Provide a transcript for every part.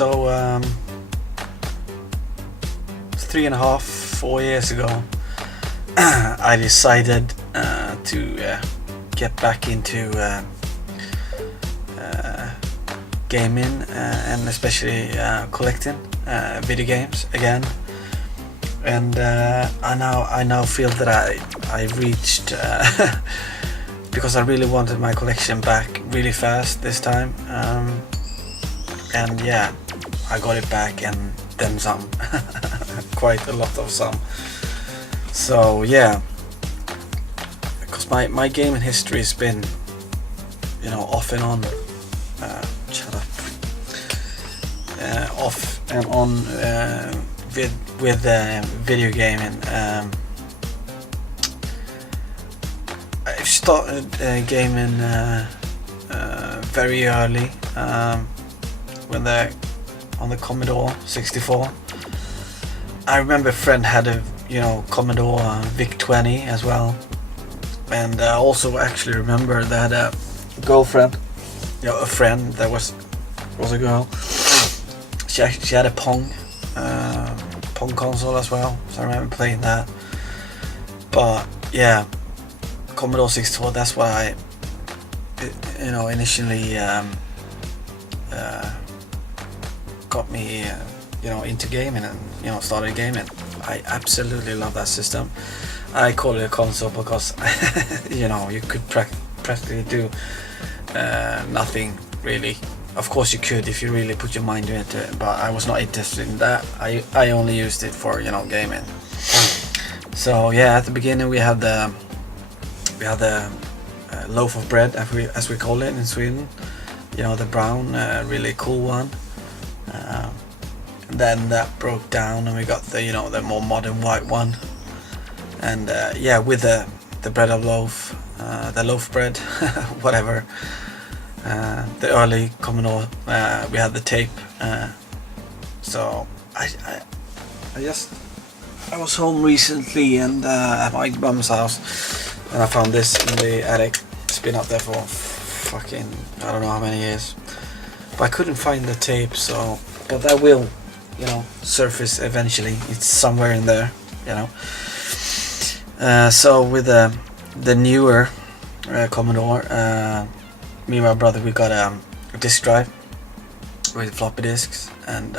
so 3.5, 4 years ago, I decided to get back into gaming and especially collecting video games again. And I now feel that I reached because I really wanted my collection back really fast this time, and yeah, I got it back and then some. Quite a lot of some. So yeah, because my gaming history has been, off and on. Shut up. Off and on with video gaming. I started gaming very early when on the Commodore 64. I remember a friend had a Commodore VIC-20 as well, and I also actually remember that a girlfriend, a friend that was a girl. She had a Pong console as well, so I remember playing that. But yeah, Commodore 64. That's what I, initially got me, into gaming and started gaming. I absolutely love that system. I call it a console because you could practically do nothing really. Of course you could if you really put your mind into it, but I was not interested in that. I only used it for gaming. So yeah, at the beginning we had the loaf of bread, as we call it in Sweden. The brown, really cool one. And then that broke down, and we got the more modern white one. And yeah, with the bread of loaf, the loaf bread, whatever. The early Commodore, we had the tape. So I was home recently and at my mum's house, and I found this in the attic. It's been up there for fucking I don't know how many years, but I couldn't find the tape. So, but that will, surface eventually. It's somewhere in there, So with the newer Commodore, me and my brother, we got a disk drive with floppy disks, and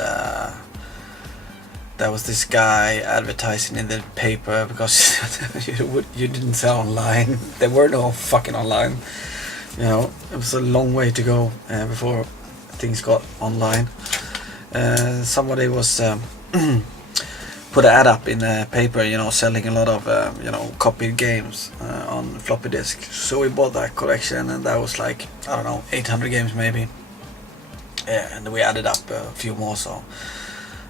there was this guy advertising in the paper because you didn't sell online. There were no fucking online. It was a long way to go before things got online. Somebody was put an ad up in the paper, selling a lot of copied games on floppy disk. So we bought that collection, and that was like, I don't know, 800 games maybe. Yeah, and we added up a few more, so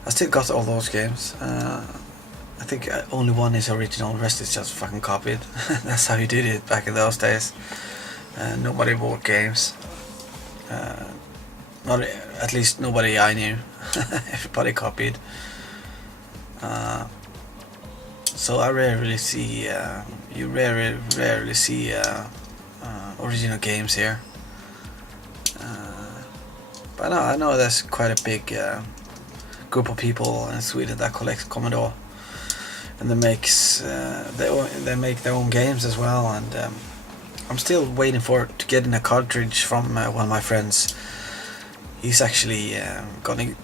I still got all those games. I think only one is original, the rest is just fucking copied. That's how you did it back in those days. Nobody bought games. Not at least nobody I knew. Everybody copied. So I rarely see, you rarely see original games here. But I know there's quite a big group of people in Sweden that collect Commodore, and they make their own games as well. And I'm still waiting to get in a cartridge from one of my friends. He's actually gonna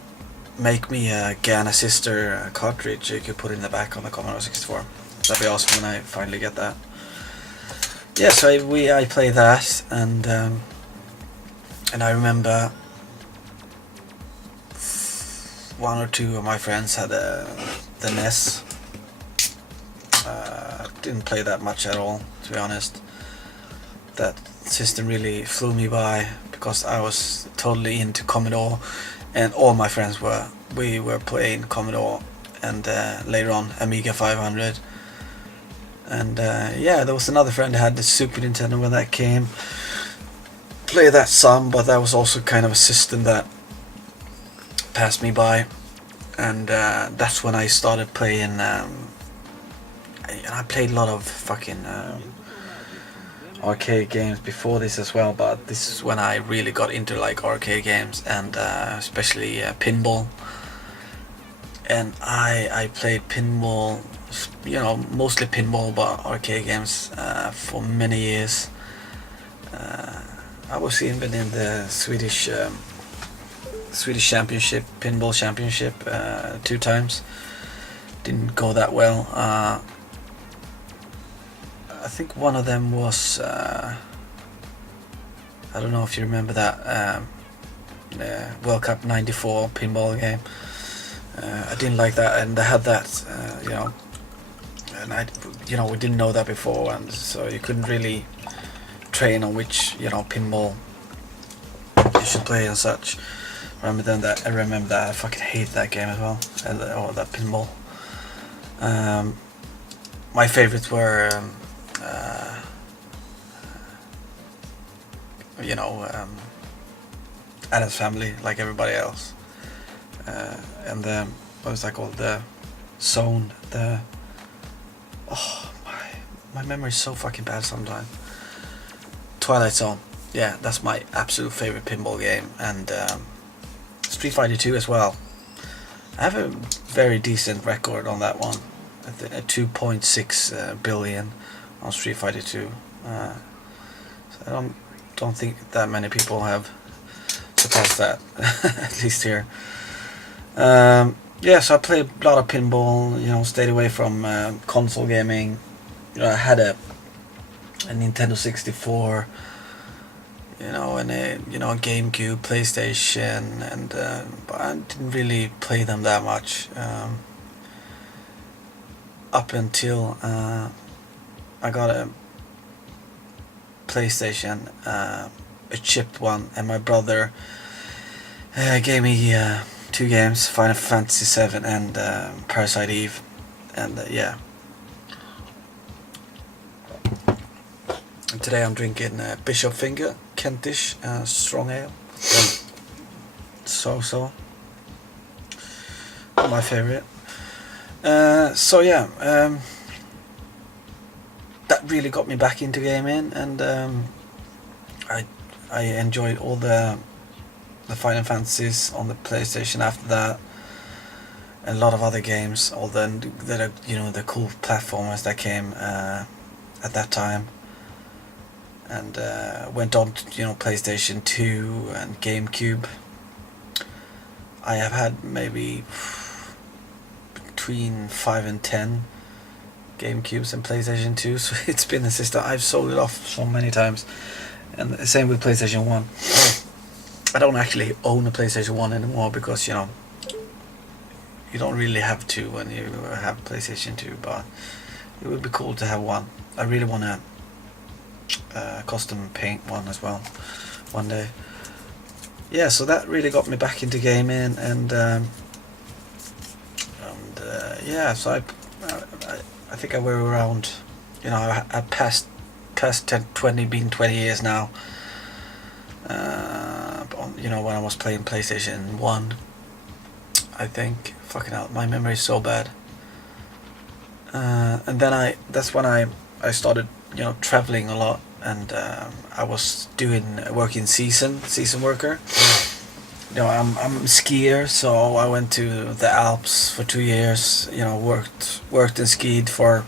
make me a Gana Sister cartridge you could put in the back on the Commodore 64. That'd be awesome when I finally get that. Yeah, so I play that, and I remember one or two of my friends had the NES. Didn't play that much at all, to be honest. That system really flew me by because I was totally into Commodore, and all my friends were. We were playing Commodore, and later on Amiga 500. And yeah, there was another friend that had the Super Nintendo when that came. Played that some, but that was also kind of a system that passed me by. And that's when I started playing. I played a lot of fucking arcade games before this as well, but this is when I really got into like arcade games, and especially pinball. And I played pinball, mostly pinball, but arcade games for many years. I was even in the Swedish championship, pinball championship, 2 times. Didn't go that well. I think one of them was, I don't know if you remember that, World Cup '94 pinball game. I didn't like that, and I had that, and we didn't know that before, and so you couldn't really train on which, pinball you should play and such. I remember that I fucking hate that game as well, or that pinball. My favorites were, Addams Family, like everybody else. And the, what was that called? The Zone. My memory is so fucking bad sometimes. Twilight Zone. Yeah, that's my absolute favorite pinball game. And Street Fighter 2 as well. I have a very decent record on that one. A 2.6 billion on Street Fighter 2. So I don't think that many people have surpassed that, at least here. So I played a lot of pinball, stayed away from console gaming. I had a Nintendo 64, and a GameCube, PlayStation, and but I didn't really play them that much up until I got a PlayStation, a chipped one, and my brother gave me 2 games, Final Fantasy VII and Parasite Eve, and And today I'm drinking Bishop Finger Kentish Strong Ale. So my favorite. That really got me back into gaming, and I enjoyed all the Final Fantasies on the PlayStation after that, and a lot of other games, all the cool platformers that came at that time, and went on to PlayStation 2 and GameCube. I have had maybe between 5 and 10 GameCubes and PlayStation 2, so it's been a system. I've sold it off so many times, and the same with PlayStation 1. I don't actually own a PlayStation 1 anymore because, you don't really have to when you have PlayStation 2, but it would be cool to have one. I really want to custom paint one as well one day. Yeah, so that really got me back into gaming, and so I think I were around, I passed 10, 20, been 20 years now. When I was playing PlayStation 1, I think. Fucking hell, my memory is so bad. And then that's when I started, traveling a lot, and I was working season worker. I'm a skier, so I went to the Alps for 2 years. Worked and skied for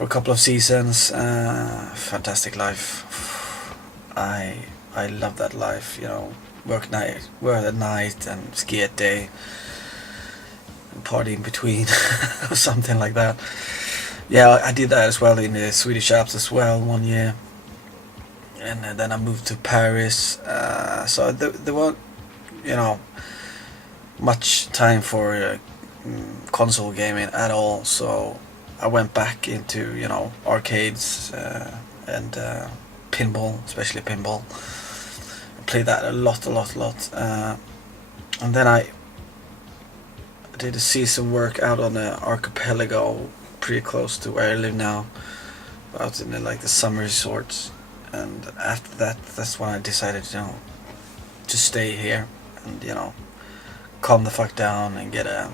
a couple of seasons. Fantastic life. I love that life. Work at night and ski at day, and party in between, or something like that. Yeah, I did that as well in the Swedish Alps as well 1 year, and then I moved to Paris. So there weren't, much time for console gaming at all. So I went back into arcades and pinball, especially pinball. I played that a lot. And then I did a season work out on the archipelago, pretty close to where I live now, out in the summer resorts. And after that, that's when I decided to stay here and calm the fuck down and get a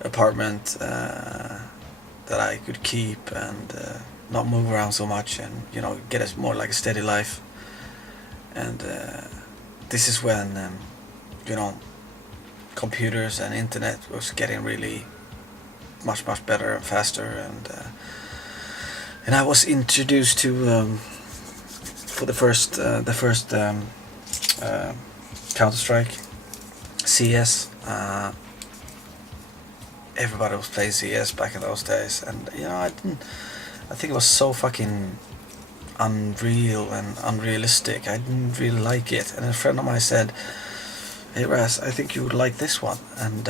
apartment that I could keep, and not move around so much, and get a more like a steady life. And this is when computers and internet was getting really much better and faster, and I was introduced to for the first Counter-Strike, CS. Everybody was playing CS back in those days, and I think it was so fucking unreal and unrealistic. I didn't really like it, and a friend of mine said, "Hey Raz, I think you would like this one," and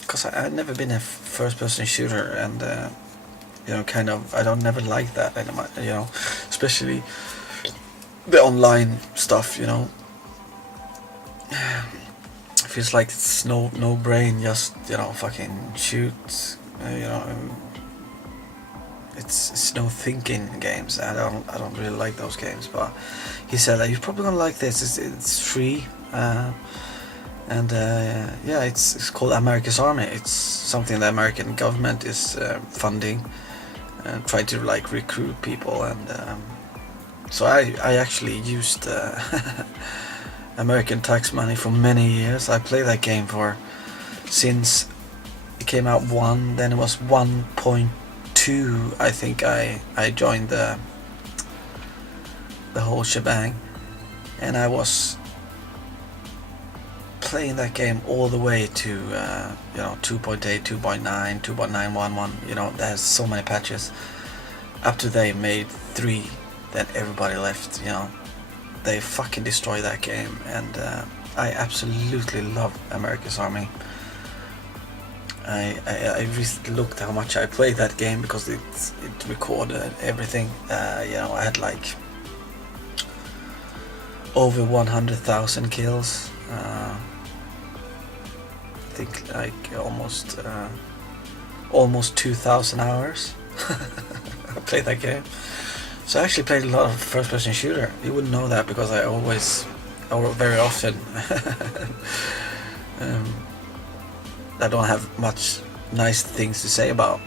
because I've never been a first-person shooter, and I don't never like that anymore, especially the online stuff, It feels like it's no brain, just fucking shoot, it's no thinking games. I don't really like those games. But he said that you're probably gonna like this. It's free, and it's called America's Army. It's something the American government is funding and trying to like recruit people, and so I actually used American tax money for many years. I played that game since it came out then it was 1.2. I think I joined the whole shebang, and I was playing that game all the way to 2.8, 2.9, 2.911. There's so many patches up to they made 3, then everybody left. They fucking destroyed that game, and I absolutely love America's Army. I recently looked how much I played that game because it recorded everything. I had like over 100,000 kills. I think like almost 2,000 hours. I played that game. So I actually played a lot of first-person shooter. You wouldn't know that because very often I don't have much nice things to say about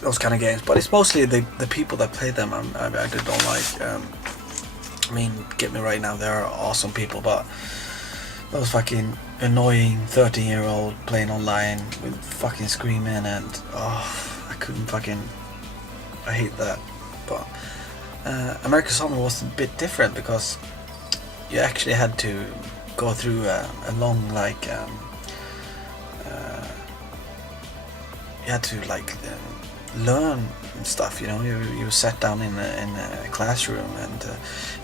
those kind of games. But it's mostly the people that play them I don't like. Get me right now, there are awesome people, but those fucking annoying 13-year-old playing online with fucking screaming, and I couldn't fucking... I hate that. But America's Army was a bit different because you actually had to go through a long you had to learn stuff. You sat down in a classroom, and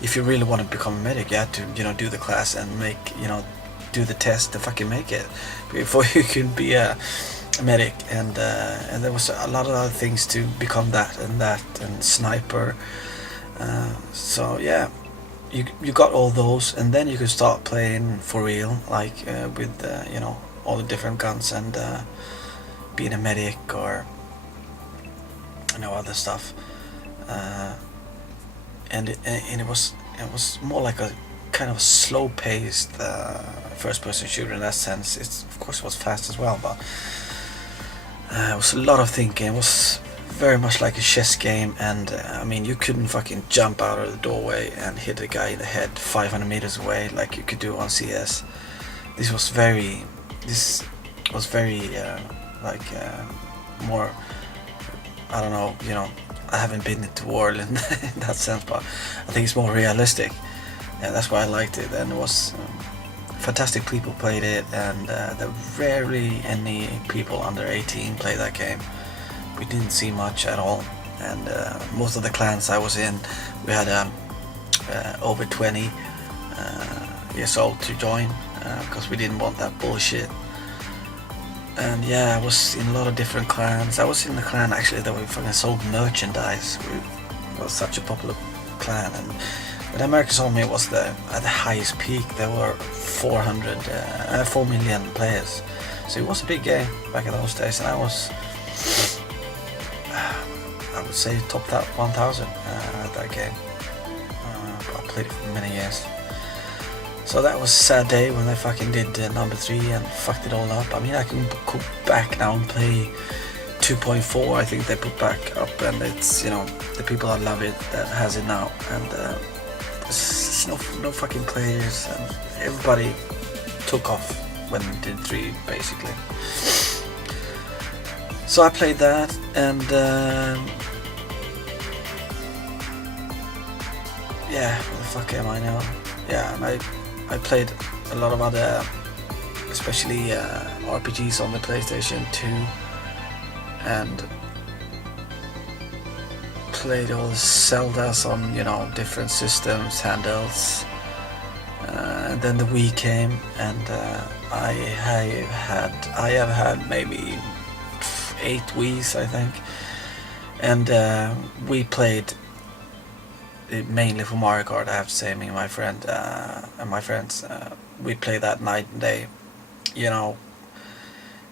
if you really want to become a medic, you had to do the class and do the test to fucking make it before you could be a medic, and there was a lot of other things to become that and sniper. So yeah, you got all those, and then you could start playing for real, with all the different guns, and being a medic or other stuff. And it was more like a kind of slow-paced first-person shooter in that sense. It's of course it was fast as well, but it was a lot of thinking. It was very much like a chess game, and you couldn't fucking jump out of the doorway and hit a guy in the head 500 meters away like you could do on CS. This was very more, I don't know, I haven't been into war in that sense, but I think it's more realistic, and that's why I liked it. And it was fantastic people played it, and there were rarely any people under 18 play that game. We didn't see much at all, and most of the clans I was in, we had over 20 years old to join, because we didn't want that bullshit. And yeah, I was in a lot of different clans. I was in the clan actually that we fucking sold merchandise. It was such a popular clan, but America's Army was at the highest peak. There were 4 million players, so it was a big game back in those days. And I would say top 1,000 at that game. I played it for many years. So that was a sad day when I fucking did number 3 and fucked it all up. I can go back now and play 2.4 I think they put back up, and it's, you know, the people that love it that has it now, and there's no fucking players, and everybody took off when we did 3 basically. So I played that, and yeah, where the fuck am I now? Yeah, and I played a lot of other, especially RPGs on the PlayStation 2, and played all the Zeldas on, you know, different systems, handhelds, and then the Wii came, and I have had maybe 8 Wiis, I think, and we played mainly for Mario Kart. I have to say, me and my friend and my friends, we played that night and day. You know,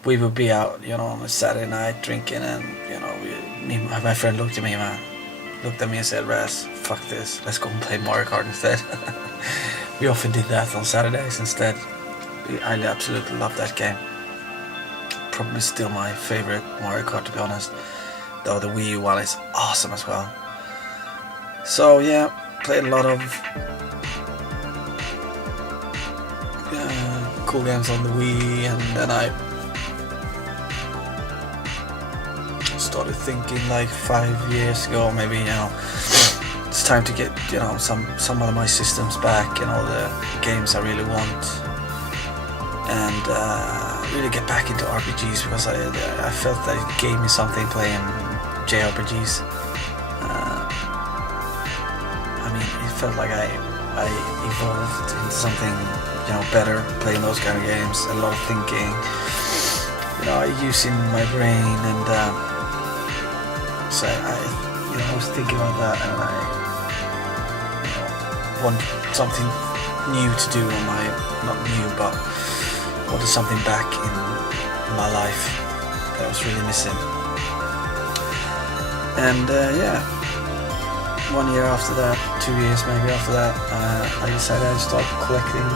we would be out, you know, on a Saturday night drinking, and you know, my friend looked at me and said, "Raz, fuck this, let's go and play Mario Kart instead." We often did that on Saturdays instead. I absolutely love that game. Probably still my favorite Mario Kart, to be honest, though the Wii U one is awesome as well. So yeah, played a lot of cool games on the Wii, and then I started thinking like 5 years ago, maybe, you know, it's time to get, you know, some of my systems back, and all the games I really want, and really get back into RPGs, because I felt that it gave me something playing JRPGs. I mean, it felt like I evolved into something, you know, better playing those kind of games. A lot of thinking, you know, using my brain, and so I was thinking about that, and I, you know, want something new to do on my, not new, but wanted something back in my life that I was really missing. And yeah, 1 year after that, 2 years maybe after that, I decided I'd start collecting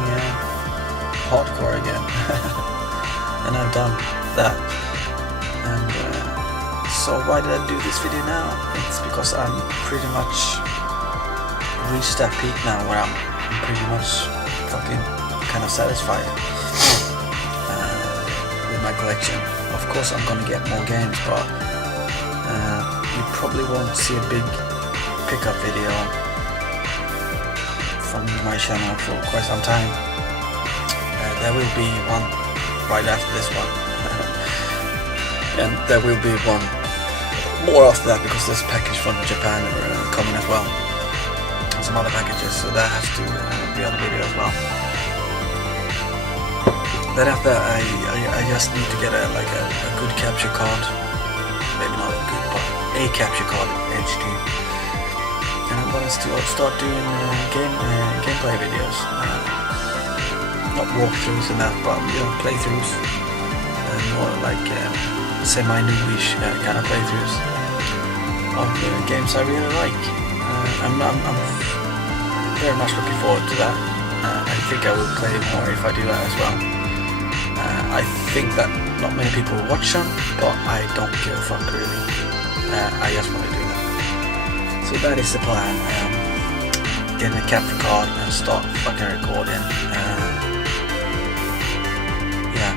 hardcore again. And I've done that. And so why did I do this video now? It's because I'm pretty much reached that peak now where I'm pretty much fucking kind of satisfied with my collection. Of course I'm gonna get more games, but you probably won't see a big pickup video from my channel for quite some time. There will be one right after this one. And there will be one more after that, because there's a package from Japan coming as well, and some other packages, so that has to be on the video as well. Then after that, I just need to get a good capture card, maybe not a good, but a capture card HD, and I'm gonna start doing gameplay videos, not walkthroughs and that, but, you know, playthroughs, and more like semi-newish kind of playthroughs of games I really like. I'm very much looking forward to that. I think I will play more if I do that as well. I think that not many people will watch them, but I don't give a fuck really. I just want to do that. So that is the plan. Get a capture card and start fucking recording. Yeah.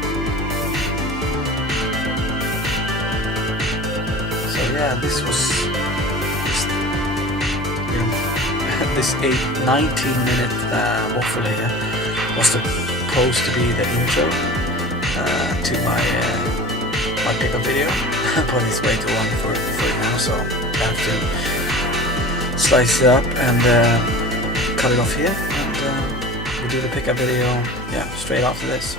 So yeah, this was this 19-minute waffle here was supposed to be the intro to my pickup video, but it's way too long for it now, so I have to slice it up and cut it off here, and we'll do the pickup video, yeah, straight after this.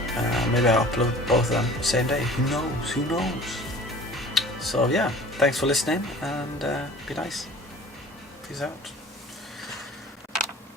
Maybe I'll upload both of them the same day. Who knows? So yeah, thanks for listening, and be nice. Peace out.